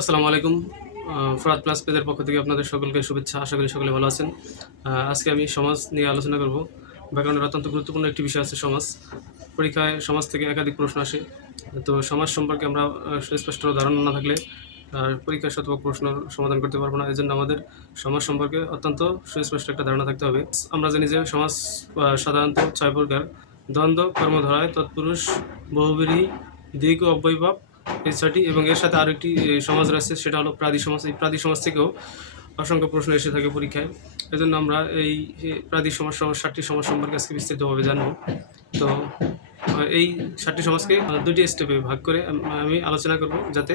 আসসালামু আলাইকুম। ফরহাদ প্লাস পেজের পক্ষ থেকে আপনাদের সকলকে শুভেচ্ছা। আশা করি সকলে ভালো আছেন। আজকে আমি সমাজ নিয়ে আলোচনা করব। ব্যাকরণের অত্যন্ত গুরুত্বপূর্ণ একটি বিষয় আছে সমাজ। পরীক্ষায় সমাজ থেকে একাধিক প্রশ্ন আসে। তো সমাজ সম্পর্কে আমরা সুস্পষ্ট ধারণা না থাকলে পরীক্ষায় শতভাগ প্রশ্নের সমাধান করতে পারবো না। এজন্য আমাদের সমাজ সম্পর্কে অত্যন্ত সুস্পষ্ট একটা ধারণা থাকতে হবে। আমরা জানি যে সমাজ সাধারণত ৬ প্রকার: দ্বন্দ্ব, কর্মধারায়, তৎপুরুষ, বহুব্রীহি, দীর্ঘ, অব্যয়ভাব, এই ৬টি, এবং এর সাথে আরও একটি সমাজ রয়েছে, সেটা হলো প্রাদি সমাজ। এই প্রাদি সমাজ থেকেও অসংখ্য প্রশ্ন এসে থাকে পরীক্ষায়। এজন্য আমরা এই প্রাদি সমাজ সহ ৭টি সমাজ সম্পর্কে আজকে বিস্তারিতভাবে জানবো। তো এই ৭টি সমাজকে ২টি স্টেপে ভাগ করে আমি আলোচনা করব, যাতে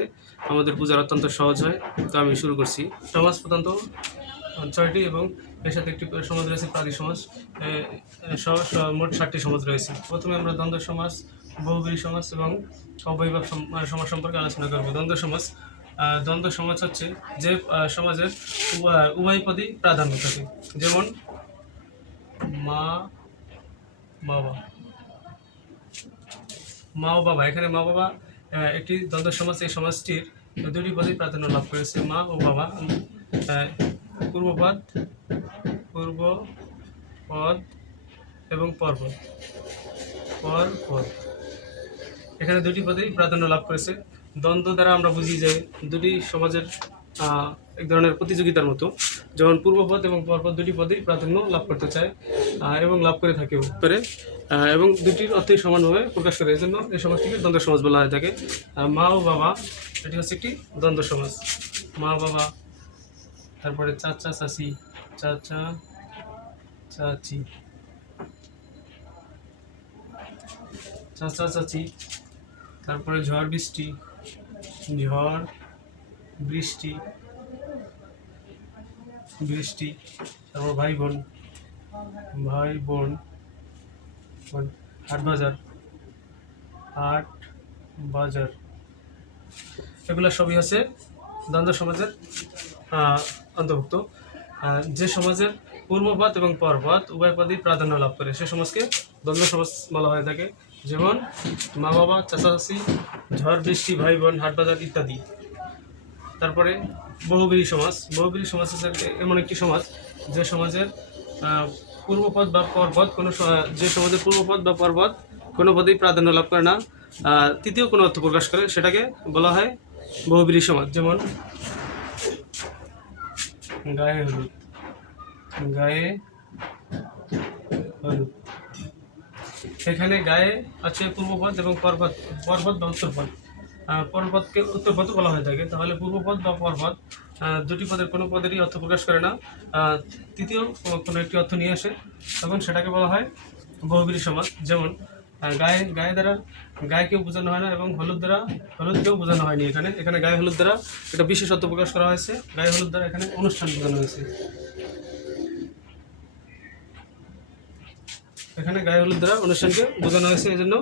আমাদের বোঝার অত্যন্ত সহজ হয়। তো আমি শুরু করছি। সমাজ প্রধানত ৬টি, এবং এর সাথে একটি সমাজ রয়েছে প্রাদি সমাজ। মোট ৭টি সমাজ রয়েছে। প্রথমে আমরা দ্বন্দ্ব সমাজ, বহুব্রীহি সমাজ এবং অব্যয়ভাব সমাজ সম্পর্কে আলোচনা করব। দ্বন্দ্ব সমাজ হচ্ছে যে সমাজের উভয় পদই প্রাধান্য থাকে, যেমন মা বাবা। মা ও বাবা, এখানে মা বাবা একটি দ্বন্দ্ব সমাজ। এই সমাজটির দুটি পদই প্রাধান্য লাভ করেছে, মা ও বাবা। পূর্বপদ, পূর্বপদ এবং পরপদ। এখানে দুটি পদেই প্রাধান্য লাভ করেছে। দ্বন্দ্ব দ্বারা আমরা বুঝি যে দুটি সমাজের এক ধরনের প্রতিযোগিতার মতো, যেমন পূর্বপদ এবং পরপদ দুটি পদেই প্রাধান্য লাভ করতে চায় এবং লাভ করে থাকেও করে, এবং দুটির অর্থই সমানভাবে প্রকাশ করে। এই জন্য এই সমাজটিকে দ্বন্দ্ব সমাজ বলা হয়ে থাকে। মা ও বাবা, এটি হচ্ছে একটি দ্বন্দ্ব সমাজ। মা বাবা, তারপরে চাচা চাচি, চাচা চাচি, চাচা চাচি, তারপরে ঝড় বৃষ্টি, বৃষ্টি, তারপর ভাই বোন, হাট বাজার, এগুলো সবই হচ্ছে দ্বন্দ্ব সমাজের অন্তর্ভুক্ত। যে সমাজের পূর্বপদ এবং পরপদ উভয় পদই প্রাধান্য লাভ করে, সে সমাজকে দ্বন্দ্ব সমাজ বলা হয়ে থাকে। যেমন মা বাবা, চাচা চাচি, ঝড় বৃষ্টি, ভাই বোন, হাট বাজার ইত্যাদি। তারপরে বহুব্রীহি সমাজ হচ্ছে এমন একটি সমাজ যে সমাজের পূর্বপদ বা পরপদ যে সমাজের পূর্বপদ বা পরপদ কোনো পদেই প্রাধান্য লাভ করে না, তৃতীয় কোনো অর্থ প্রকাশ করে, সেটাকে বলা হয় বহুব্রীহি সমাজ। যেমন গায়ে হলুদ, এখানে গায়ে আছে পূর্বপদ এবং পরপদ বা উত্তরপদ। পরপদকে উত্তরপদ বলা হয়ে থাকে। তাহলে পূর্বপদ বা পরপদ দুটি পদের কোনো পদেরই অর্থ প্রকাশ করে না, তৃতীয় কোনো একটি অর্থ নিয়ে আসে, তখন সেটাকে বলা হয় বহুব্রীহি সমাজ। যেমন গায়ে দ্বারা গায়েকেও বোঝানো হয় না, এবং হলুদকেও বোঝানো হয়নি। এখানে গায়ে হলুদ দ্বারা একটা বিশেষ অর্থ প্রকাশ করা হয়েছে। গায়ে হলুদ দ্বারা এখানে অনুষ্ঠান বোঝানো হয়েছে। এখানে গায়ে হলুদ দ্বারা অনুষ্ঠানকে বোঝানো হয়েছে, এই জন্য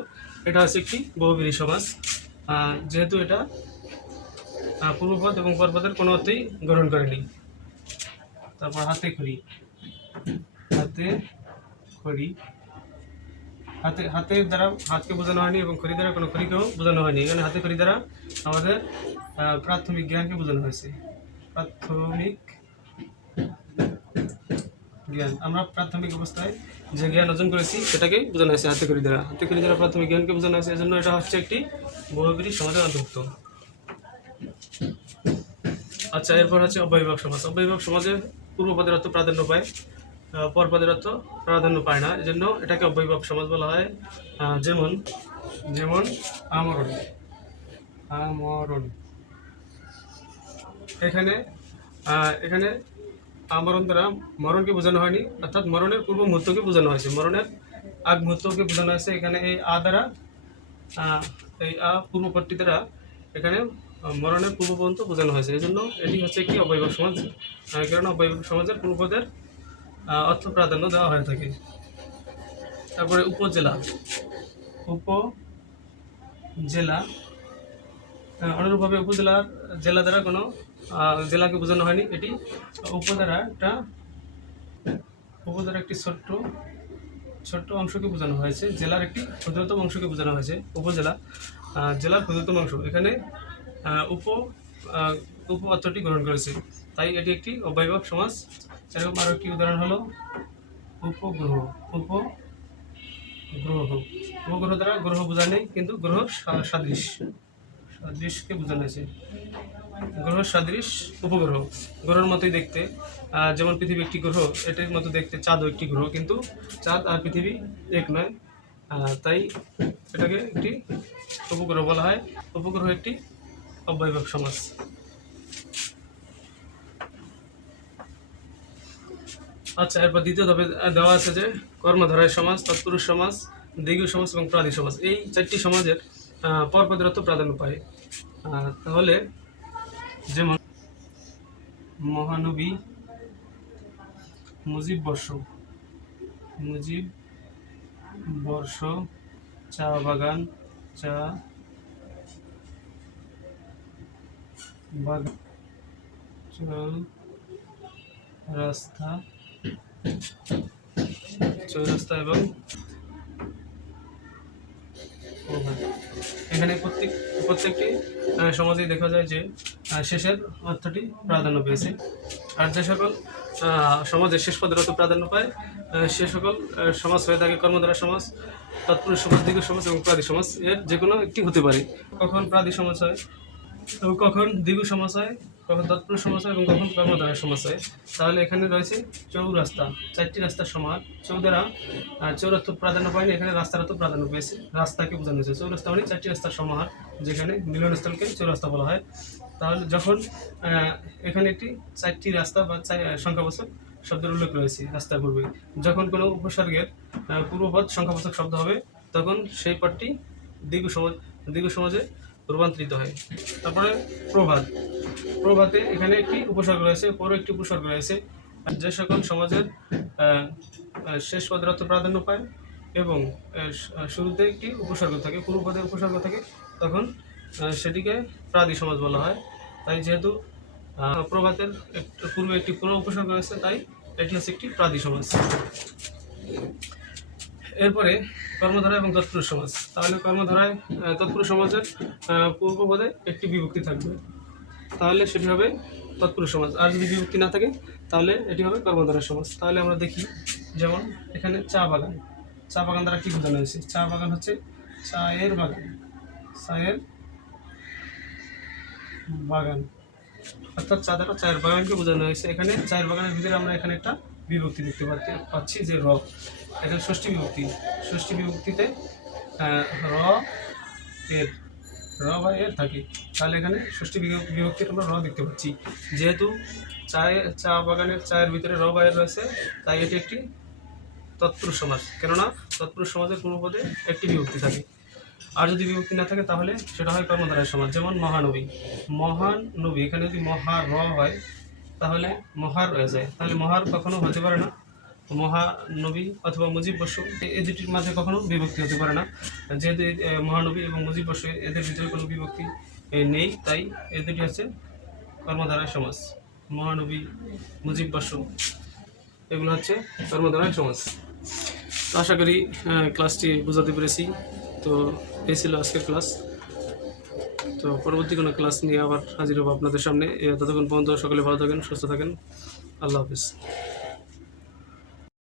এটা হচ্ছে একটি বহুব্রীহি সমাজ। যেহেতু এটা পূর্বপদ এবং পরপদের কোনো অর্থই গ্রহণ করেনি। তারপর হাতে খড়ি, হাতের দ্বারা হাতকে বোঝানো হয়নি, এবং খড়ি দ্বারা কোনো খড়িকেও বোঝানো হয়নি। এখানে হাতে খড়ি দ্বারা আমাদের প্রাথমিক জ্ঞানকে বোঝানো হয়েছে। আমরা প্রাথমিক অবস্থায় যে জ্ঞান অর্জন করেছি সেটাকেই বোঝানো হয়েছে হাতে খড়ি দ্বারা প্রাথমিক জ্ঞানকে বোঝানো হয়েছে। এজন্য এটা হচ্ছে একটি বহুব্রীহি সমাজের অন্তর্ভুক্ত। আচ্ছা, এরপর হচ্ছে অব্যয়ভাব সমাজ। অব্যয়ভাব সমাজে পূর্বপদের অর্থ প্রাধান্য পায়, পরপদের অর্থ প্রাধান্য পায় না, এজন্য এটাকে অব্যয়ভাব সমাজ বলা হয়। যেমন আমরণ। এখানে আমরণ দ্বারা মরণকে বোঝানো হয়নি, অর্থাৎ মরণের পূর্ব মুহূর্তকে বোঝানো হয়েছে, মরণের আগ মুহূর্তকে বোঝানো হয়েছে। এখানে এই পূর্বপদটি দ্বারা এখানে মরণের পূর্ব পর্যন্ত বোঝানো হয়েছে। এই জন্য এটি হচ্ছে একটি অব্যয়ভাব সমাজ, কারণ অব্যয়ভাব সমাজের পূর্বপদের অর্থ প্রাধান্য দেওয়া হয়ে থাকে। তারপরে উপজেলা, অনুরূপভাবে জেলা দ্বারা কোনো জেলাকে বোঝানো হয়নি। এটি উপদ্বারা একটি ছোট্ট অংশকে বোঝানো হয়েছে। জেলার একটি ক্ষুদ্রতম অংশকে বোঝানো হয়েছে উপজেলা, জেলার ক্ষুদ্রতম অংশ। এখানে উপ অর্থটি গ্রহণ করেছে, তাই এটি একটি অব্যয়ভাব সমাস। এরকম আরও একটি উদাহরণ হলো উপগ্রহ। উপগ্রহ উপগ্রহ দ্বারা গ্রহ বোঝানো নেই, কিন্তু গ্রহ সাদৃশকে বোঝানো হয়েছে। গ্রহ সাদৃশ উপগ্রহ গ্রহের মতোই দেখতে, যেমন পৃথিবী একটি গ্রহ, এটির মতো দেখতে চাঁদও একটি গ্রহ, কিন্তু চাঁদ আর পৃথিবী এক নয়। তাই এটাকে একটি উপগ্রহ বলা হয়। উপগ্রহ একটি অব্যয়ভাব সমাস। আচ্ছা, এরপর দ্বিতীয় ধাপে দেওয়া আছে যে কর্মধারয় সমাজ, তৎপুরুষ সমাজ, দ্বিগু সমাজ এবং প্রাদি সমাজ, এই চারটি সমাজের পরপদের অর্থ প্রাধান্য পায়। তাহলে যেমন মহানবী, মুজিব বর্ষ, চা বাগান, চৌরাস্তা এবং এখানে প্রত্যেকটি সমাজেই দেখা যায় যে শেষের অর্থটি প্রাধান্য পেয়েছে। আর যে সকল সমাজের শেষ পদের অর্থ প্রাধান্য পায়, সে সকল সমাজ হয়ে থাকে কর্মধারা সমাজ, তৎপুরুষ সমাজ, দ্বিগু সমাজ এবং প্রাদি সমাজ। এর যে কোনো একটি হতে পারে। কখন প্রাদি সমাজ হয় এবং কখন দ্বিগু সমাজ হয়, কখন তৎপুরুষ সমাজ হয় এবং কখন কর্মধারা সমাজ হয়। তাহলে এখানে রয়েছে চৌরাস্তা, চারটি রাস্তার সমাহার। চৌদ্বারা চৌরাত্তর প্রাধান্য পায়নি, এখানে রাস্তার অর্থ প্রাধান্য পেয়েছে, রাস্তাকে বোঝানো হয়েছে। চৌরাস্তা মানে চারটি রাস্তার সমাহার, যেখানে মিলনস্থলকে চৌরাস্তা বলা হয়। তাহলে যখন এখানে একটি চারটি রাস্তা বা সংখ্যাবাচক শব্দের উল্লেখ রয়েছে রাস্তার পূর্বে, যখন কোনো উপসর্গের পূর্বপদ সংখ্যাবাচক শব্দ হবে, তখন সেই পদটি দ্বিগু সমাজে রূপান্তরিত হয়। তারপরে প্রভাতে এখানে একটি উপসর্গ রয়েছে, পরে একটি উপসর্গ রয়েছে। যে সকল সমাজের শেষ পদের অর্থ প্রাধান্য পায় এবং শুরুতে একটি উপসর্গ থাকে, পূর্বপদের উপসর্গ থাকে, তখন সেটিকে প্রাদি সমাজ বলা হয়। তাই যেহেতু প্রভাতের পূর্বে একটি পুরো উপসর্গ রয়েছে, তাই এটি হচ্ছে একটি প্রাদি সমাজ। এরপরে কর্মধারা এবং তৎপুরুষ সমাজ। তাহলে কর্মধারায় তৎপুরুষ সমাজের পূর্বপদে একটি বিভক্তি থাকবে, তাহলে সেটি হবে তৎপুরুষ সমাজ। আর যদি বিভক্তি না থাকে, তাহলে এটি হবে কর্মধারা সমাজ। তাহলে আমরা দেখি, যেমন এখানে চা বাগান দ্বারা কি বোঝানো হয়েছে? চা বাগান হচ্ছে চায়ের বাগান, অর্থাৎ চা দ্বারা চায়ের বাগানকে বোঝানো হয়েছে। এখানে চায়ের বাগানের ভিতরে আমরা এখানে একটা বিভক্তি দেখতে পাচ্ছি যে র, এখানে ষষ্ঠী বিভক্তিতে র বা এর থাকে। তাহলে এখানে ষষ্ঠী বিভক্তির আমরা র দেখতে পাচ্ছি। যেহেতু চা বাগানের চায়ের ভিতরে র বা এর রয়েছে, তাই এটি একটি তৎপুরুষ সমাজ, কেননা তৎপুরুষ সমাজের পূর্বপদে একটি বিভক্তি থাকে। আর যদি বিভক্তি না থাকে, তাহলে সেটা হয় কর্মধারয় সমাজ। যেমন মহানবী, এখানে যদি মহার র হয়, তাহলে মহার হয়ে যায়। তাহলে মহার কখনো হতে পারে না। মহানবী অথবা মুজিব বর্ষ, এই দুটির মাঝে কখনো বিভক্তি হতে পারে না। যেহেতু মহানবী এবং মুজিব বর্ষ এদের ভিতরে কোনো বিভক্তি নেই, তাই এই দুটি হচ্ছে কর্মধারয় সমাজ। মহানবী, মুজিব বর্ষ এগুলো হচ্ছে কর্মধারয় সমাজ। তো আশা করি ক্লাসটি বোঝাতে পেরেছি। তো এই ছিল আজকের ক্লাস। তো পরবর্তী কোনো ক্লাস নিয়ে আবার হাজির হবো আপনাদের সামনে। ততক্ষণ পর্যন্ত সকলে ভালো থাকেন, সুস্থ থাকেন। আল্লাহ হাফিজ।